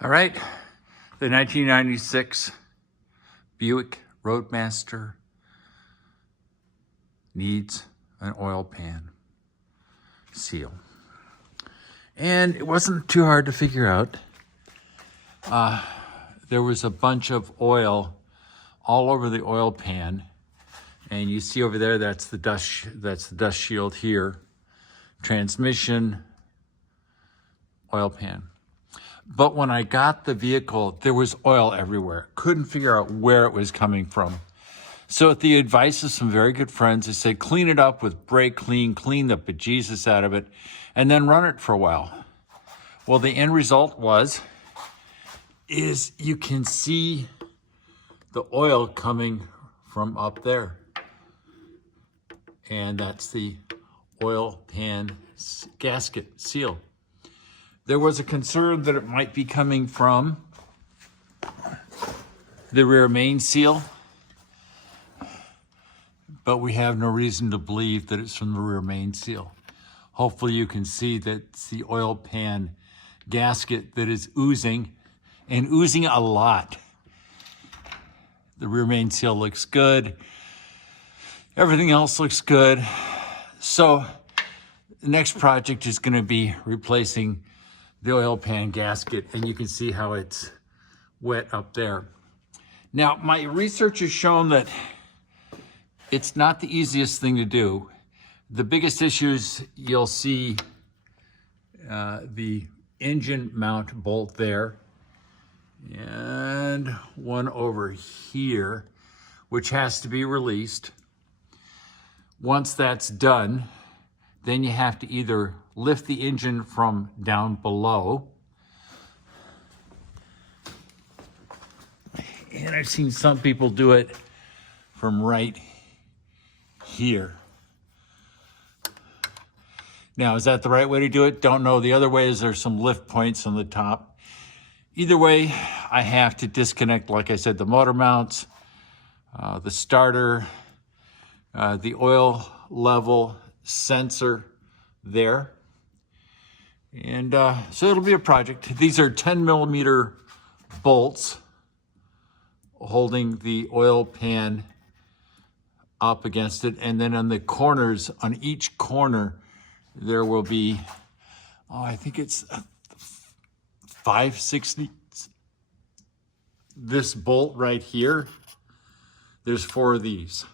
All right, the 1996 Buick Roadmaster needs an oil pan seal. And it wasn't too hard to figure out. There was a bunch of oil all over the oil pan. And you see over there, that's the dust shield here. Transmission, oil pan. But when I got the vehicle, there was oil everywhere. Couldn't figure out where it was coming from. So at the advice of some very good friends, I said, clean it up with brake clean the bejesus out of it, and then run it for a while. Well, the end result is you can see the oil coming from up there. And that's the oil pan gasket seal. There was a concern that it might be coming from the rear main seal, but we have no reason to believe that it's from the rear main seal. Hopefully you can see that it's the oil pan gasket that is oozing, and oozing a lot. The rear main seal looks good. Everything else looks good. So the next project is going to be replacing the oil pan gasket, and you can see how it's wet up there. Now, my research has shown that it's not the easiest thing to do. The biggest issues you'll see the engine mount bolt there, and one over here, which has to be released. Once that's done, then you have to either lift the engine from down below, and I've seen some people do it from right here. Now, is that the right way to do it? Don't know. The other way is there's some lift points on the top. Either way, I have to disconnect, like I said, the motor mounts, the starter, the oil level sensor there. And so it'll be a project. These are 10mm bolts holding the oil pan up against it. And then on the corners, on each corner, there will be, I think it's 5/16. This bolt right here, there's 4 of these.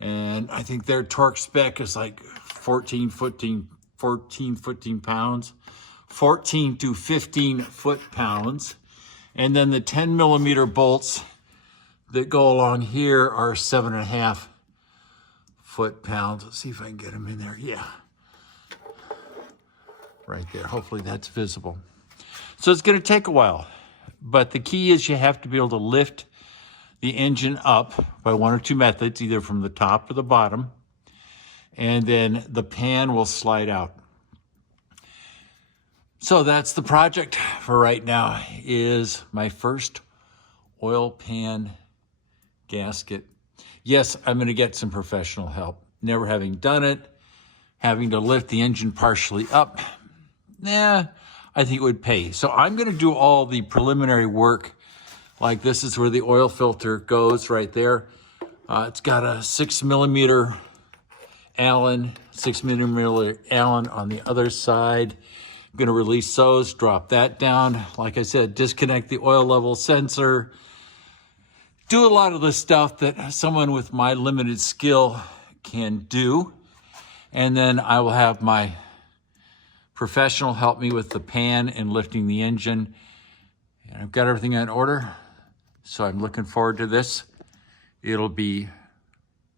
And I think their torque spec is like 14 to 15 foot-pounds. And then the 10mm bolts that go along here are 7.5 foot-pounds. Let's see if I can get them in there. Yeah. Right there. Hopefully that's visible. So it's going to take a while. But the key is you have to be able to lift the engine up by one or two methods, either from the top or the bottom, and then the pan will slide out. So that's the project for right now, is my first oil pan gasket. Yes, I'm going to get some professional help. Never having done it, having to lift the engine partially up, I think it would pay. So I'm going to do all the preliminary work. Like this is where the oil filter goes right there. It's got a 6mm Allen, 6mm Allen on the other side. I'm gonna release those, drop that down. Like I said, disconnect the oil level sensor. Do a lot of the stuff that someone with my limited skill can do. And then I will have my professional help me with the pan and lifting the engine. And I've got everything in order. So I'm looking forward to this. It'll be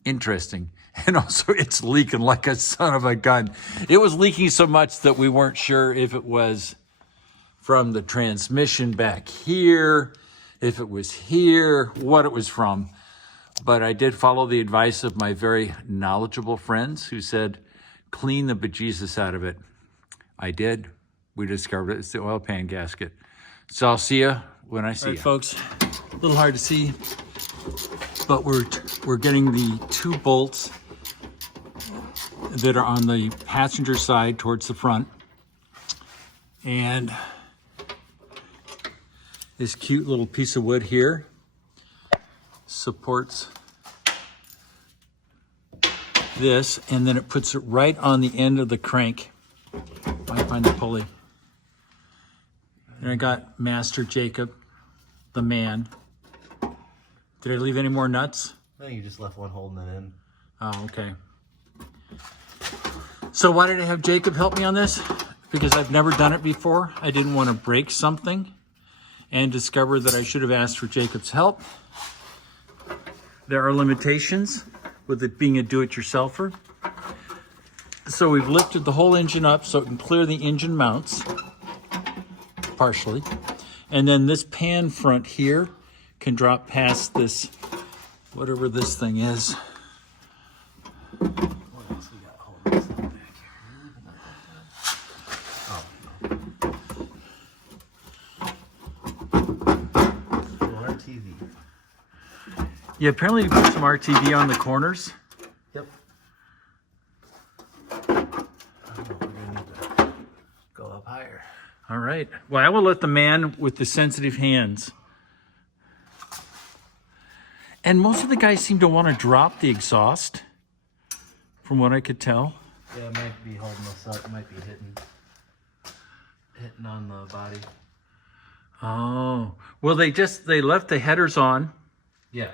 interesting. And also it's leaking like a son of a gun. It was leaking so much that we weren't sure if it was from the transmission back here, if it was here, what it was from. But I did follow the advice of my very knowledgeable friends who said, clean the bejesus out of it. I did. We discovered it. It's the oil pan gasket. So I'll see you when I see you. Folks. A little hard to see, but we're getting the 2 bolts that are on the passenger side towards the front, and This cute little piece of wood here supports this, and then it puts it right on the end of the crank. I find the pulley. And I got Master Jacob, the man. Did I leave any more nuts? I think you just left one holding it in. Oh, okay. So why did I have Jacob help me on this? Because I've never done it before. I didn't want to break something and discover that I should have asked for Jacob's help. There are limitations with it being a do-it-yourselfer. So we've lifted the whole engine up so it can clear the engine mounts, partially. And then this pan front here can drop past this, whatever this thing is. What else we got holding this thing back here? Oh, no. RTV. Yeah, apparently you put some RTV on the corners. Yep. I don't know, we're gonna need to go up higher. All right. Well, I will let the man with the sensitive hands. And most of the guys seem to want to drop the exhaust, from what I could tell. Yeah, it might be holding us up. It might be hitting on the body. Oh. Well, they left the headers on. Yeah.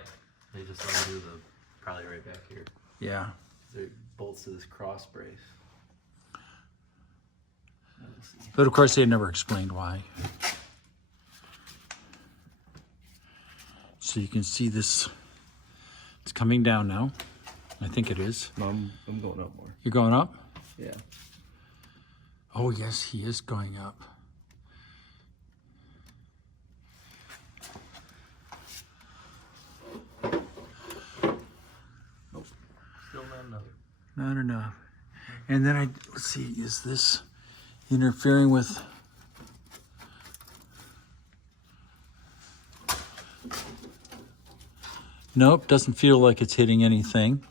They just undo the, probably right back here. Yeah. They bolts to this cross brace. But of course, they never explained why. So you can see this, it's coming down now. I think it is. No, I'm going up more. You're going up? Yeah. Oh, yes, he is going up. Nope. Still not enough. Not enough. And then let's see, is this interfering with... Nope, doesn't feel like it's hitting anything.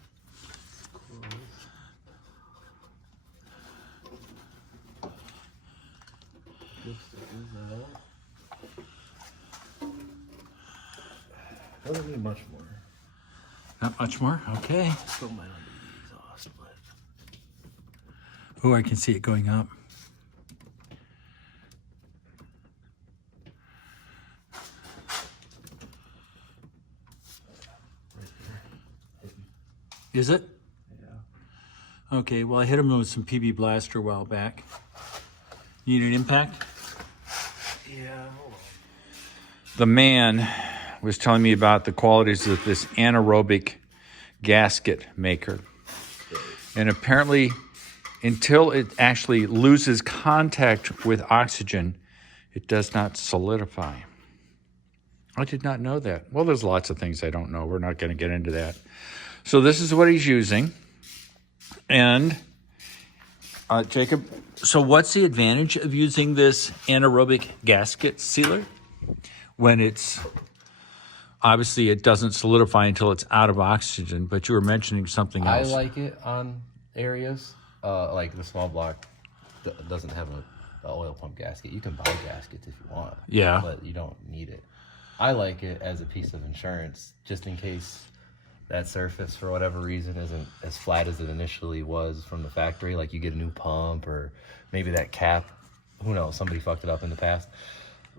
Doesn't need much more. Not much more? Okay. Still might not be the exhaust, but... Oh, I can see it going up. Is it? Yeah. Okay, well, I hit him with some PB Blaster a while back. You need an impact? Yeah, hold on. The man was telling me about the qualities of this anaerobic gasket maker. And apparently, until it actually loses contact with oxygen, it does not solidify. I did not know that. Well, there's lots of things I don't know. We're not going to get into that. So this is what he's using. And Jacob, so what's the advantage of using this anaerobic gasket sealer when it's, obviously it doesn't solidify until it's out of oxygen, but you were mentioning something else. I like it on areas, like the small block doesn't have a oil pump gasket. You can buy gaskets if you want. Yeah. But you don't need it. I like it as a piece of insurance, just in case that surface, for whatever reason, isn't as flat as it initially was from the factory. Like you get a new pump, or maybe that cap, who knows, somebody fucked it up in the past.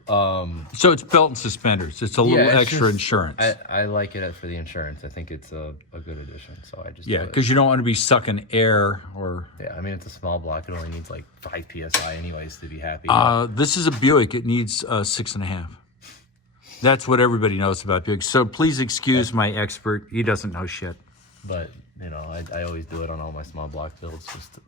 So it's belt and suspenders. It's a little extra insurance. I like it for the insurance. I think it's a good addition. So I just Yeah, because you don't want to be sucking air or... Yeah, I mean, it's a small block. It only needs like 5 PSI anyways to be happy. This is a Buick. It needs 6.5. That's what everybody knows about Buick. So please excuse my expert. He doesn't know shit. But, you know, I always do it on all my small block builds just to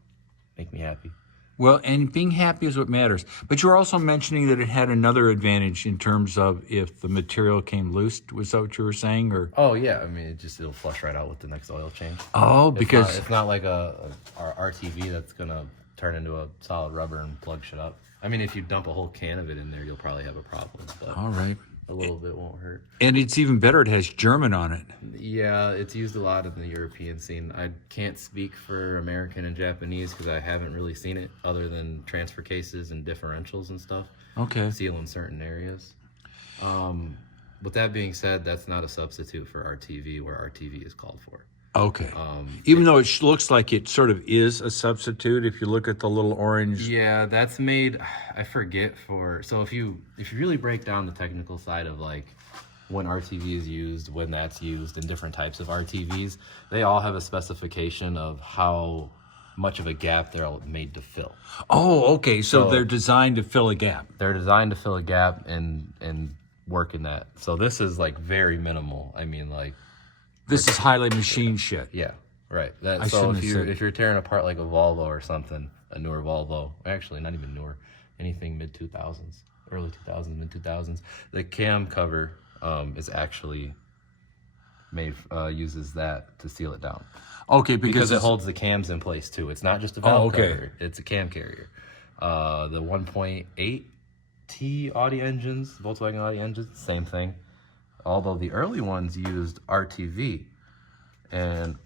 make me happy. Well, and being happy is what matters. But you were also mentioning that it had another advantage in terms of if the material came loose. Was that what you were saying? Or Oh, yeah. I mean, it'll flush right out with the next oil change. Oh, because... It's not like a RTV that's going to turn into a solid rubber and plug shit up. I mean, if you dump a whole can of it in there, you'll probably have a problem. But All right. a little bit won't hurt. And it's even better. It has German on it. Yeah, it's used a lot in the European scene. I can't speak for American and Japanese because I haven't really seen it other than transfer cases and differentials and stuff. Okay. Seal in certain areas. With that being said, that's not a substitute for RTV where RTV is called for. Okay. Even though it looks like it sort of is a substitute, if you look at the little orange. Yeah, that's made, I forget for, so if you really break down the technical side of like when RTV is used, when that's used, and different types of RTVs, they all have a specification of how much of a gap they're made to fill. Oh, okay. So they're designed to fill a gap. They're designed to fill a gap and work in that. So this is like very minimal. I mean, like, This is highly machine shit. yeah, right. I So shouldn't have said- if you're tearing apart like a Volvo or something, a newer Volvo, actually not even newer, anything mid 2000s, early 2000s, mid 2000s, the cam cover is actually made uses that to seal it down. Okay, Because it it's- holds the cams in place too. It's not just a valve okay. cover; it's a cam carrier. The 1.8 T Audi engines, Volkswagen Audi engines, same thing. Although the early ones used RTV, and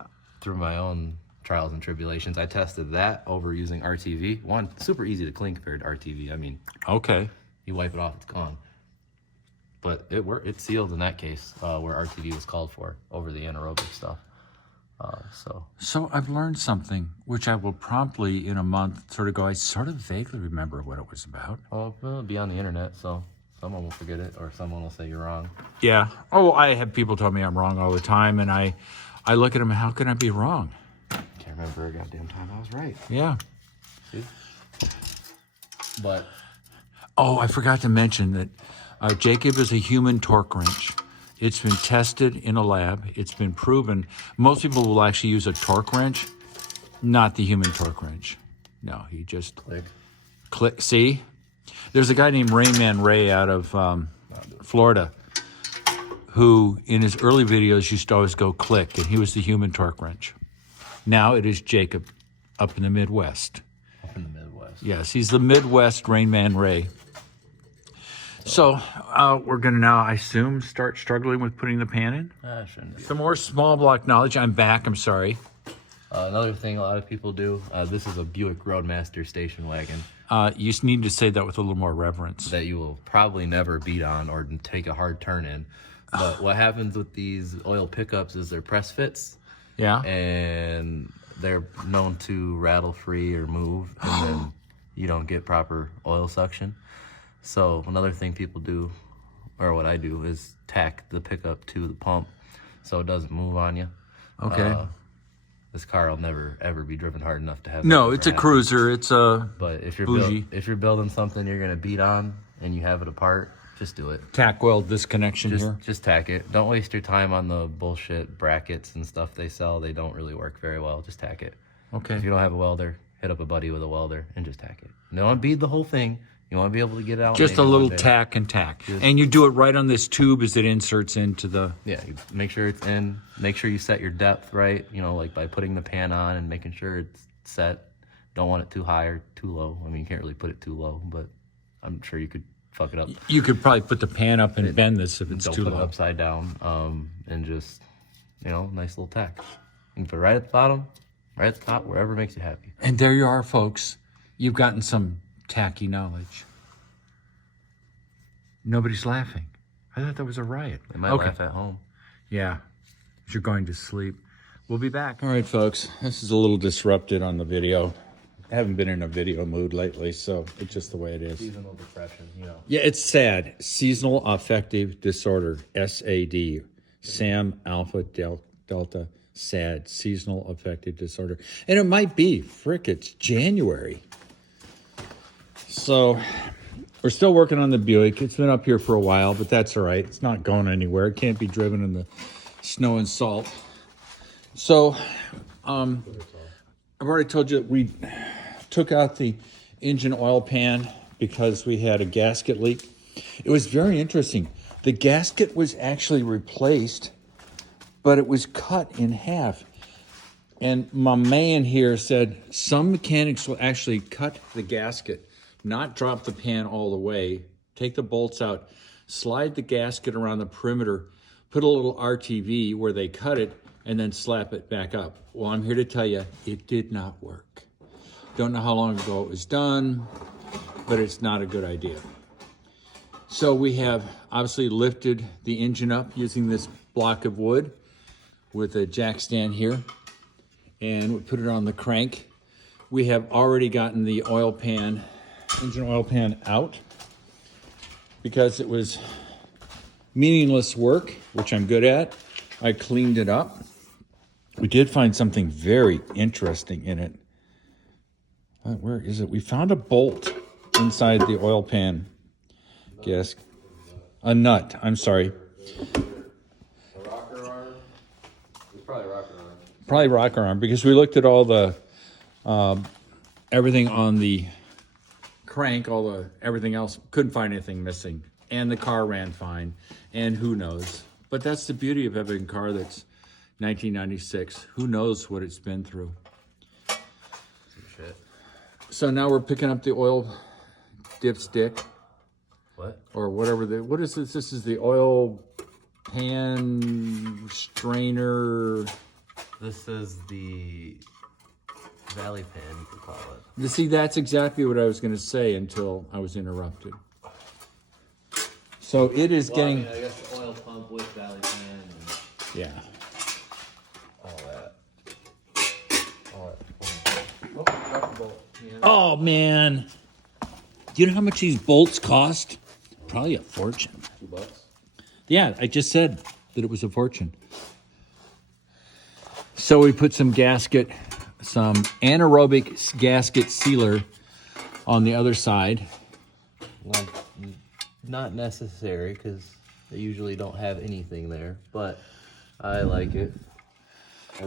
through my own trials and tribulations, I tested that over using RTV. One, super easy to clean compared to RTV. I mean, Okay. you wipe it off, it's gone. But it sealed in that case where RTV was called for over the anaerobic stuff. So I've learned something, which I will promptly, in a month, sort of go, I sort of vaguely remember what it was about. Well, it'll be on the internet, so someone will forget it or someone will say you're wrong. Yeah. Oh, I have people tell me I'm wrong all the time, and I look at them, how can I be wrong? Can't remember a goddamn time I was right. Yeah. See? But Oh, I forgot to mention that Jacob is a human torque wrench. It's been tested in a lab. It's been proven. Most people will actually use a torque wrench, not the human torque wrench. No, he just click. See? There's a guy named Rayman Ray out of Florida who, in his early videos, used to always go click, and he was the human torque wrench. Now it is Jacob up in the Midwest. up in the Midwest. Yes, he's the Midwest Rain Man Ray. So we're going to now, I assume, start struggling with putting the pan in. Shouldn't be. Some more small block knowledge. I'm back. I'm sorry. Another thing a lot of people do, this is a Buick Roadmaster station wagon You just need to say that with a little more reverence. that you will probably never beat on or take a hard turn in. But what happens with these oil pickups is they're press fits, Yeah. and they're known to rattle free or move, and then you don't get proper oil suction. So another thing people do, or what I do, is tack the pickup to the pump so it doesn't move on you. Okay. This car will never ever be driven hard enough to have. No, that it's a happen. cruiser. It's a But if you're bougie. if you're building something you're gonna beat on and you have it apart, just do it. tack weld disconnection here. Just tack it. Don't waste your time on the bullshit brackets and stuff they sell. They don't really work very well. Just tack it. Okay. If you don't have a welder, hit up a buddy with a welder and just tack it. You don't want to bead the whole thing. You want to be able to get it out. Just a maybe little one day. tack and tack. And you do it right on this tube as it inserts into the... Yeah, you make sure it's in. Make sure you set your depth right. You know, like by putting the pan on and making sure it's set. Don't want it too high or too low. I mean, you can't really put it too low, but I'm sure you could fuck it up. You could probably put the pan up and bend this if it's Don't too put it low. upside down. And just, nice little tack. You can put it right at the bottom, right at the top, wherever makes you happy. And there you are, folks. You've gotten some tacky knowledge. Nobody's laughing. I thought that was a riot. They might laugh at home. Yeah, as you're going to sleep. We'll be back. All right, folks. This is a little disrupted on the video. I haven't been in a video mood lately, so it's just the way it is. Seasonal depression, Yeah, it's SAD. Seasonal Affective Disorder. SAD. Sam Alpha Delta SAD. Seasonal Affective Disorder. And it might be. Frick, it's January. So... we're still working on the Buick. It's been up here for a while, but that's all right. It's not going anywhere. It can't be driven in the snow and salt. So, I've already told you that we took out the engine oil pan because we had a gasket leak. It was very interesting. The gasket was actually replaced, but it was cut in half. And my man here said some mechanics will actually cut the gasket, not drop the pan all the way, take the bolts out, slide the gasket around the perimeter, put a little RTV where they cut it, and then slap it back up. Well, I'm here to tell you, it did not work. Don't know how long ago it was done, but it's not a good idea. So we have obviously lifted the engine up using this block of wood with a jack stand here, and we put it on the crank. We have already gotten the oil pan, engine oil pan out because it was meaningless work, which I'm good at. I cleaned it up. We did find something very interesting in it. Where is it? We found a bolt inside the oil pan gasket. A nut, I'm sorry. A rocker arm? It's probably a rocker arm. Probably rocker arm, because we looked at all the, everything on the crank, everything else, couldn't find anything missing. And the car ran fine, and who knows. But that's the beauty of having a car that's 1996. Who knows what it's been through. Some shit. So now we're picking up the oil dipstick. What? Or whatever what is this? This is the oil pan strainer. This is the valley pan, you could call it. See, that's exactly what I was going to say until I was interrupted. So it is getting... I guess the oil pump with valley pan and yeah. all that. Oh, rocker bolt. Yeah. Oh, man. Do you know how much these bolts cost? Probably a fortune. $2? Yeah, I just said that it was a fortune. So we put some anaerobic gasket sealer on the other side. Well, not necessary, because they usually don't have anything there, but I like it.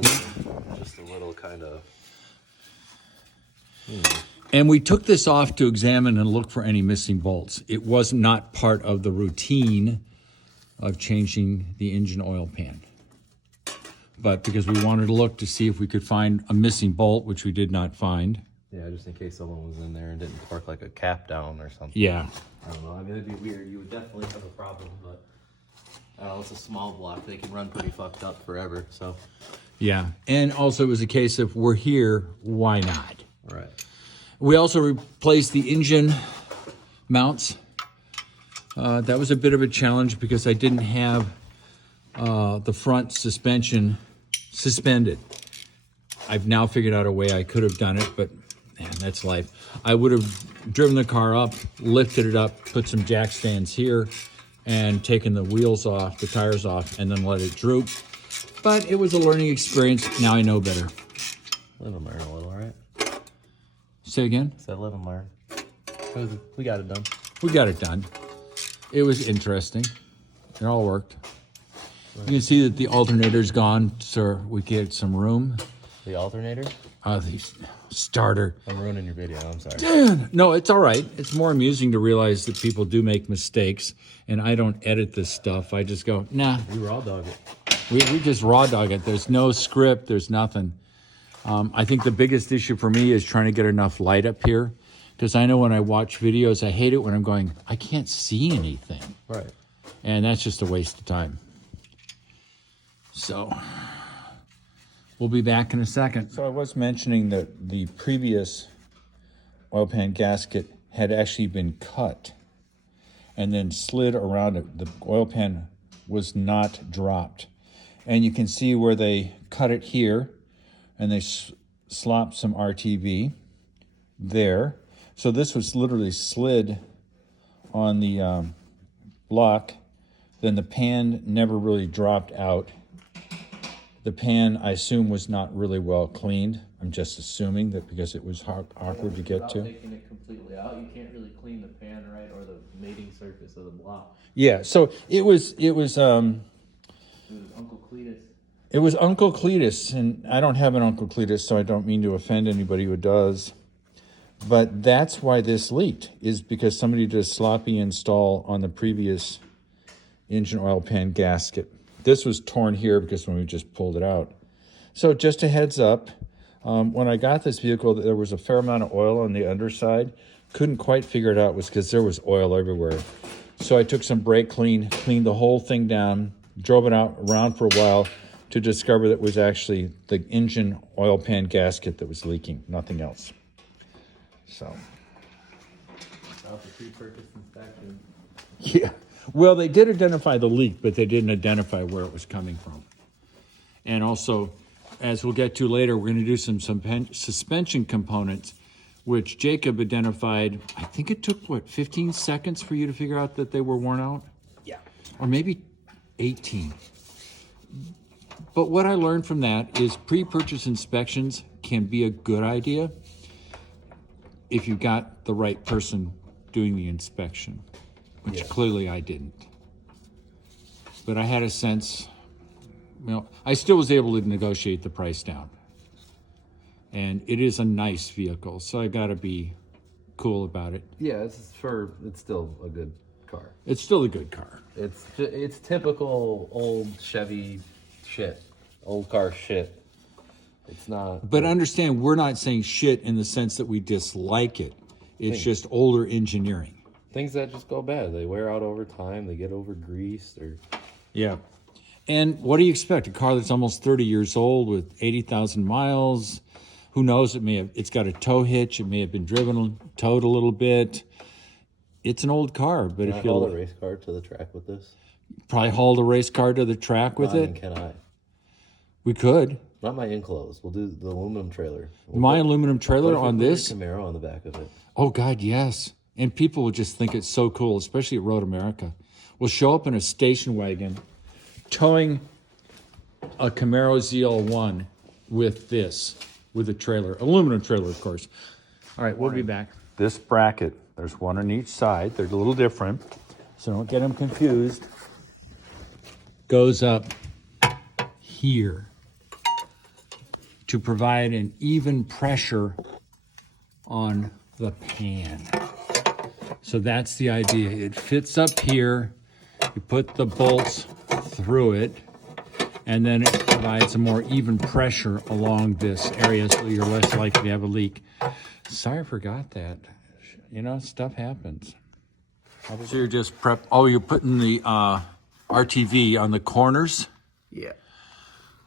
Just a little kind of... And we took this off to examine and look for any missing bolts. It was not part of the routine of changing the engine oil pan. But because we wanted to look to see if we could find a missing bolt, which we did not find. Yeah, just in case someone was in there and didn't torque like a cap down or something. Yeah. I don't know. I mean, it'd be weird. You would definitely have a problem, but I don't know, it's a small block. They can run pretty fucked up forever, so. Yeah. And also it was a case of we're here, why not? Right. We also replaced the engine mounts. That was a bit of a challenge because I didn't have the front suspension suspended. I've now figured out a way I could have done it, but man, that's life. I would have driven the car up, lifted it up, put some jack stands here, and taken the wheels off, the tires off, and then let it droop. But it was a learning experience. Now I know better. Live and learn a little, right? Say again? So live and learn. We got it done. We got it done. It was interesting. It all worked. You can see that the alternator's gone, so we get some room. The alternator? The starter. I'm ruining your video. I'm sorry. No, it's all right. It's more amusing to realize that people do make mistakes, and I don't edit this stuff. I just go, nah. We raw dog it. We just raw dog it. There's no script. There's nothing. I think the biggest issue for me is trying to get enough light up here, because I know when I watch videos, I hate it when I'm going, I can't see anything. Right. And that's just a waste of time. So we'll be back in a second. So I was mentioning that the previous oil pan gasket had actually been cut and then slid around it. The oil pan was not dropped. And you can see where they cut it here and they slopped some RTV there. So this was literally slid on the block. Then the pan never really dropped out. The pan, I assume, was not really well cleaned. I'm just assuming that because it was awkward to get to. Without taking it completely out, you can't really clean the pan, right, or the mating surface of the block. Yeah, so it was Uncle Cletus. It was Uncle Cletus, and I don't have an Uncle Cletus, so I don't mean to offend anybody who does. But that's why this leaked, is because somebody did a sloppy install on the previous engine oil pan gasket. This was torn here because when we just pulled it out. So just a heads up, when I got this vehicle, there was a fair amount of oil on the underside. Couldn't quite figure it out, was because there was oil everywhere. So I took some brake cleaned the whole thing down, drove it around for a while to discover that it was actually the engine oil pan gasket that was leaking, nothing else. So. That was a pre-purchase inspection. Yeah. Well, they did identify the leak, but they didn't identify where it was coming from. And also, as we'll get to later, we're going to do some suspension components, which Jacob identified. I think it took, what, 15 seconds for you to figure out that they were worn out? Yeah. Or maybe 18. But what I learned from that is pre-purchase inspections can be a good idea if you got the right person doing the inspection, which clearly I didn't. But I had a sense, I still was able to negotiate the price down. And it is a nice vehicle, so I gotta be cool about it. Yeah, it's still a good car. It's still a good car. It's typical old Chevy shit, old car shit. It's not. But understand, we're not saying shit in the sense that we dislike it. It's just older engineering. Things that just go bad. They wear out over time. They get over greased or. Yeah. And what do you expect? A car that's almost 30 years old with 80,000 miles. Who knows? It's got a tow hitch. It may have been towed a little bit. It's an old car, but Can I haul a race car to the track with this? Probably hauled a race car to the track with it. Can I? We could. Not my enclosed. We'll do the aluminum trailer. My aluminum trailer on this? Camaro on the back of it. Oh, God, yes. And people will just think it's so cool, especially at Road America. We'll show up in a station wagon towing a Camaro ZL1 with a trailer. Aluminum trailer, of course. All right, we'll be back. This bracket, there's one on each side. They're a little different, so don't get them confused. Goes up here to provide an even pressure on the pan. So that's the idea. It fits up here. You put the bolts through it, and then it provides a more even pressure along this area so you're less likely to have a leak. Sorry I forgot that. Stuff happens. So you're just you're putting the RTV on the corners? Yeah.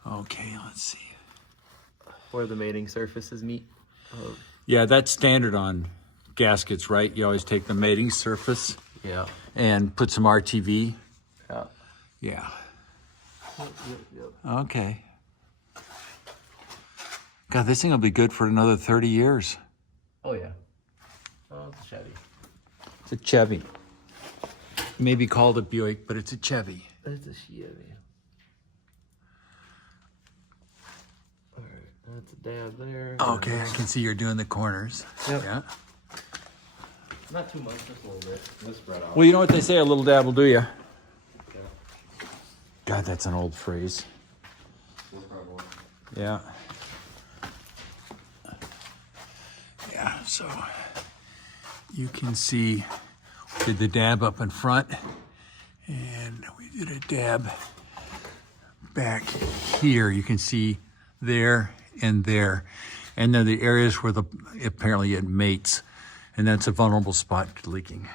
Okay, let's see. Where the mating surfaces meet. Yeah, that's standard on gaskets, right? You always take the mating surface and put some RTV. Yeah. Okay. God, this thing will be good for another 30 years. Oh, yeah. Oh, it's a Chevy. It's a Chevy. Maybe called a Buick, but it's a Chevy. It's a Chevy. All right, that's a dab there. Okay, I can see you're doing the corners. Yep. Yeah. Not too much, just a little bit. Just spread out. Well, you know what they say, a little dab will do you. God, that's an old phrase. Yeah. Yeah, so you can see we did the dab up in front and we did a dab back here. You can see there and there. And then the areas where apparently it mates. And that's a vulnerable spot to leaking.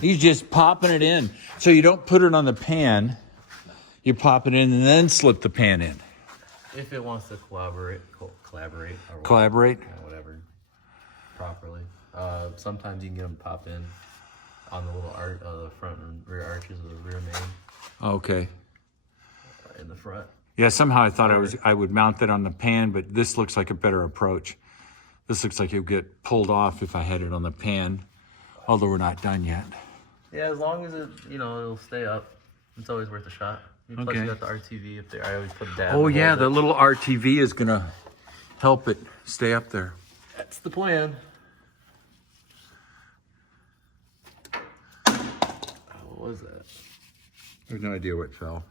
He's just popping it in. So you don't put it on the pan. You pop it in and then slip the pan in. If it wants to collaborate, or whatever, properly. Sometimes you can get them to pop in on the little the front and rear arches of the rear main. Okay. In the front. Yeah, somehow I thought I would mount that on the pan, but this looks like a better approach. This looks like it would get pulled off if I had it on the pan, although we're not done yet. Yeah, as long as it, it'll stay up. It's always worth a shot. Plus you got the RTV up there. I always put a dab. Oh yeah, the little RTV is gonna help it stay up there. That's the plan. What was that? I have no idea what fell.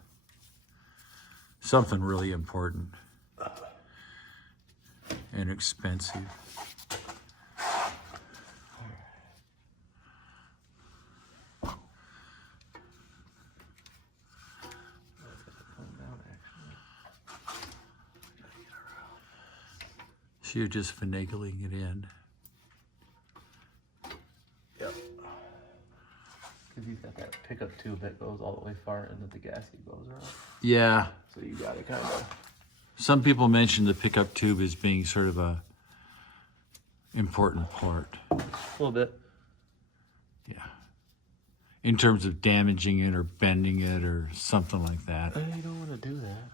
Something really important and expensive. So you're just finagling it in. Yep. Because you've got that pickup tube that goes all the way far and that the gasket goes around. Yeah. So you got it kind of. Some people mention the pickup tube as being sort of important part. A little bit. Yeah. In terms of damaging it or bending it or something like that. You don't want to do that.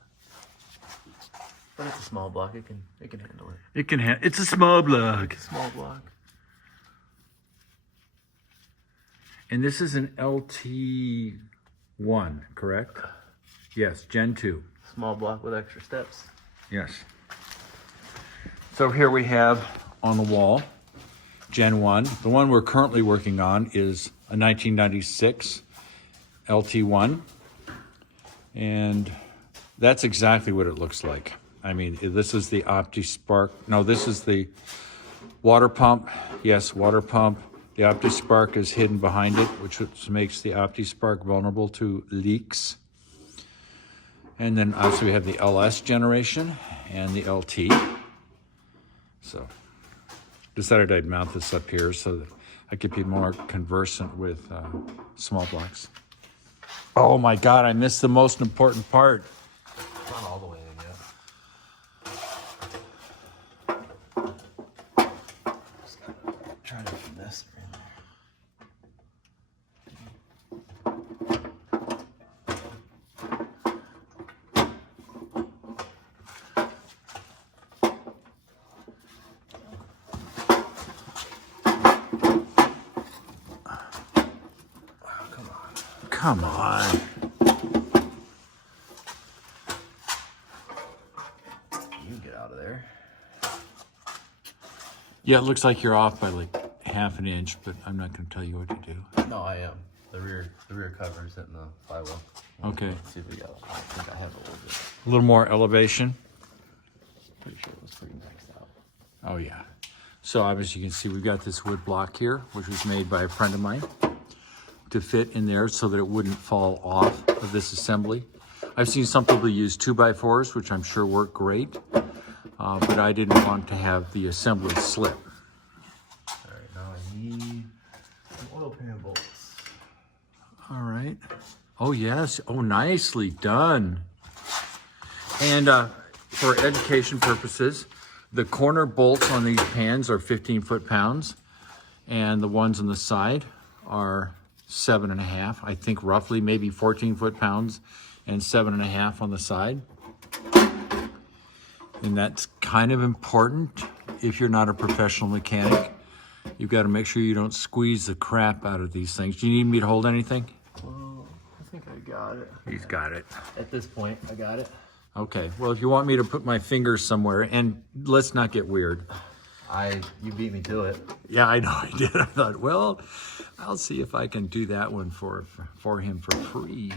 But it's a small block. It can handle it. It's a small block. Small block. And this is an LT1, correct? Yes, Gen 2. Small block with extra steps. Yes. So here we have on the wall, Gen 1. The one we're currently working on is a 1996 LT1. And that's exactly what it looks like. I mean, this is the OptiSpark. No, this is the water pump. Yes, water pump. The OptiSpark is hidden behind it, which makes the OptiSpark vulnerable to leaks. And then obviously we have the LS generation and the LT. So decided I'd mount this up here so that I could be more conversant with small blocks. Oh my God, I missed the most important part. Not all the way in yet. Just gotta try to finesse it in there. Come on. You can get out of there. Yeah, it looks like you're off by like half an inch, but I'm not going to tell you what to do. No, I am. The rear cover is hitting the flywheel. Okay. Let's see if we got. I think I have a little bit. A little more elevation. Pretty sure it was pretty maxed out. Oh yeah. So obviously you can see we've got this wood block here, which was made by a friend of mine to fit in there so that it wouldn't fall off of this assembly. I've seen some people use 2x4s, which I'm sure work great, but I didn't want to have the assembly slip. All right, now I need some oil pan bolts. All right. Oh yes. Oh, nicely done. And for education purposes, the corner bolts on these pans are 15 foot-pounds, and the ones on the side are 7.5. I think roughly maybe 14 foot-pounds and 7.5 on the side. And that's kind of important if you're not a professional mechanic. You've got to make sure you don't squeeze the crap out of these things. Do you need me to hold anything? Well, I think I got it. He's got it. At this point, I got it. Okay, well, if you want me to put my fingers somewhere, and let's not get weird. You beat me to it. Yeah, I know I did. I thought, well, I'll see if I can do that one for him for free.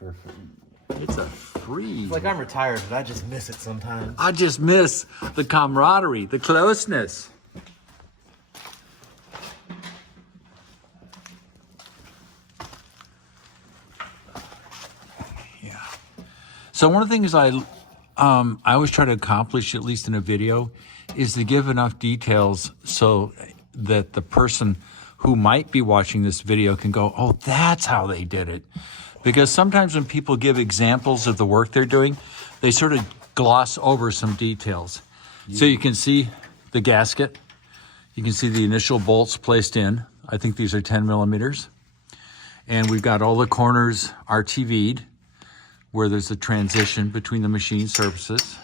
For free. It's a free. It's like I'm retired, but I just miss it sometimes. I just miss the camaraderie, the closeness. Yeah. So one of the things I always try to accomplish, at least in a video, is to give enough details so that the person who might be watching this video can go, oh, that's how they did it. Because sometimes when people give examples of the work they're doing, they sort of gloss over some details. So you can see the gasket. You can see the initial bolts placed in. I think these are 10 millimeters. And we've got all the corners RTV'd where there's a transition between the machine surfaces.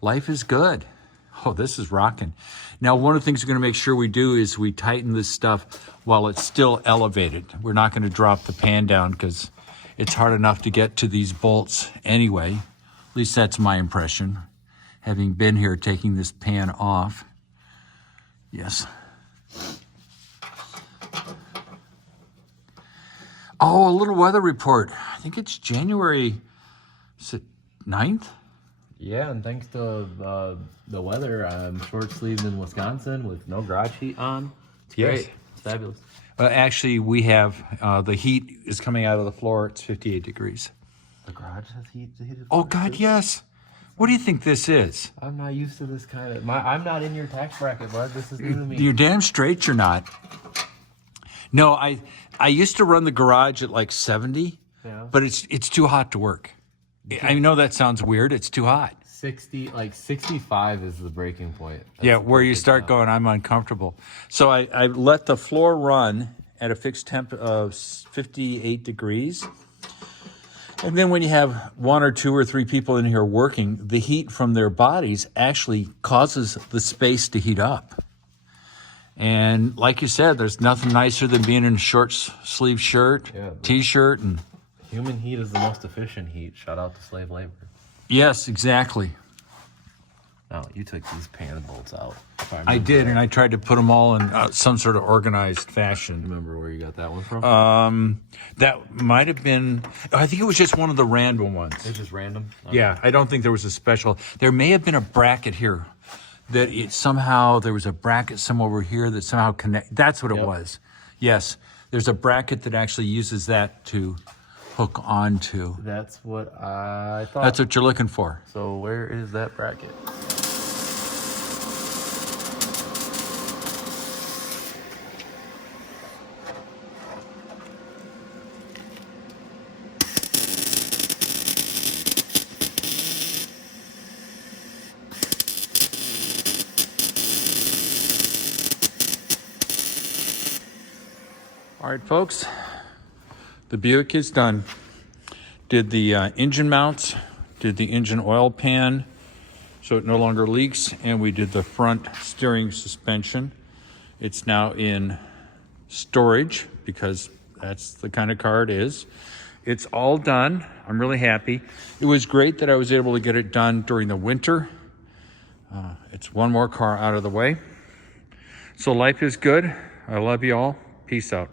Life is good. Oh, this is rocking. Now, one of the things we're going to make sure we do is we tighten this stuff while it's still elevated. We're not going to drop the pan down because it's hard enough to get to these bolts anyway. At least that's my impression, having been here taking this pan off. Yes. Oh, a little weather report. I think it's January, is it 9th? Yeah, and thanks to the weather, I'm short-sleeved in Wisconsin with no garage heat on. It's great. It's fabulous. Well, actually, we have the heat is coming out of the floor. It's 58 degrees. The garage has heated. Oh, God, yes. What do you think this is? I'm not used to this kind of... I'm not in your tax bracket, bud. This is new to me. You're damn straight you're not. No, I used to run the garage at like 70, but it's too hot to work. I know that sounds weird. It's too hot. 65 is the breaking point. That's Yeah, the where you perfect start amount. going, I'm uncomfortable. So I let the floor run at a fixed temp of 58 degrees. And then when you have 1 or 2 or 3 people in here working, the heat from their bodies actually causes the space to heat up. And like you said, there's nothing nicer than being in a short sleeve shirt, Yeah. t-shirt, and Human heat is the most efficient heat. Shout out to slave labor. yes, exactly. Now, you took these pan bolts out. If I remember did, right. and I tried to put them all in some sort of organized fashion. Remember where you got that one from? That might have been, I think it was just one of the random ones. It's just random. Yeah, I don't think there was a special. There may have been a bracket here that it somehow, there was a bracket somewhere over here that somehow connect. That's what it Yep. was. Yes, there's a bracket that actually uses that to hook onto. That's what I thought. That's what you're looking for. So where is that bracket? All right, folks, the Buick is done. Did the engine mounts, did the engine oil pan so it no longer leaks, and we did the front steering suspension. It's now in storage because that's the kind of car it is. It's all done. I'm really happy. It was great that I was able to get it done during the winter. It's one more car out of the way. So life is good. I love you all. Peace out.